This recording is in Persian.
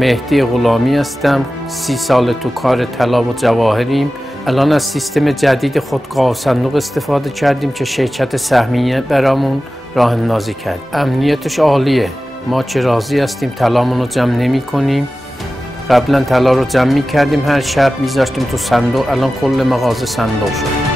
مهدی غلامی هستم. 30 سال تو کار طلا و جواهریم. الان از سیستم جدید خودگاه صندوق استفاده کردیم که شرکت سهمیه برامون راه اندازی کرد. امنیتش عالیه. ما که راضی هستیم طلامون رو جمع نمی کنیم. قبلا طلا رو جمع می کردیم، هر شب میذاشتیم تو صندوق، الان کل مغازه صندوق شد.